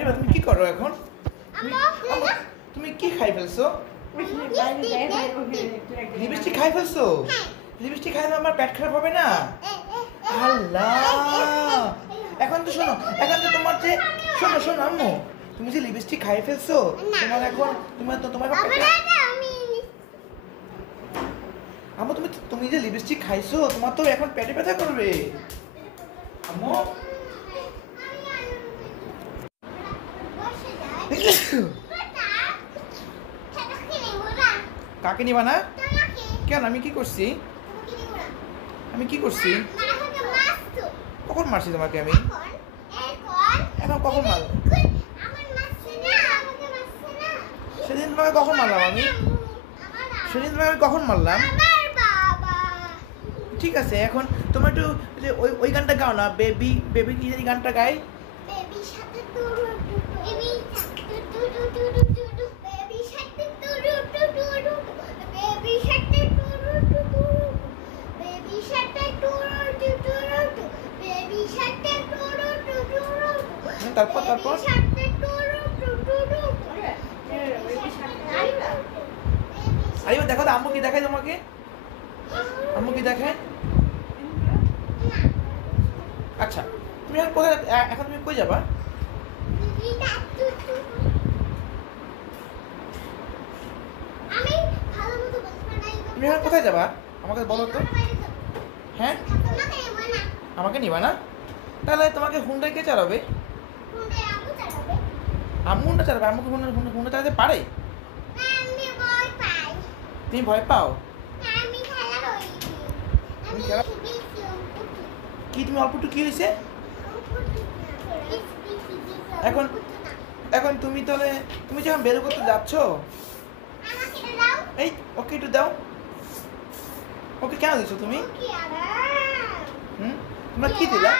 এবার তুমি কি করো এখন? তুমি কি খাই ফেলছো? লিপস্টিক খাই ফেলছো? লিপস্টিক খাইলে আমার পেট খারাপ হবে না? আল্লাহ, এখন তো শোনো, এখন তো তোমার যে শোনো শোনো আম্মু, তুমি যে লিপস্টিক খাই ফেলছো, তোমার এখন তোমার আম্মু তুমি যে লিপস্টিক খাইছো, তোমার তো এখন পেটে ব্যথা করবে আম্মু। কাকে নিবা না? কেন, আমি কি করছি? আমি কি করছি? কখন মারছি তোমাকে আমি? এখন কখন মার? সেদিন তোমাকে কখন মারলাম আমি? সেদিন তোমাকে কখন মারলাম? ঠিক আছে, এখন তোমার একটু ওই গানটা গাও না, বেবি বেবি কি জানি গানটা গাই। তারপর আরে দেখো তো আম্মু কি দেখায় তোমাকে? আম্মু কি দেখায়? আচ্ছা, তুমি এখন কোথায়, এখন তুমি কই যাবা? তুমি এখন কোথায় যাবা আমাকে বলো তো? হ্যাঁ, আমাকে নিবা না? তাহলে তোমাকে হুন্ডা কে চালাবে? আম্মু হুন্ডা চালাবে? আম্মুকে হুন্ডা চালাতে পারে? তুমি ভয় পাও? কি তুমি অল্প একটু কি হয়েছে? এখন এখন তুমি তাহলে তুমি যখন বের করতে যাচ্ছ, এই ওকে একটু দাও। ওকে কেন দিছো তুমি? তোমরা কি দিলা?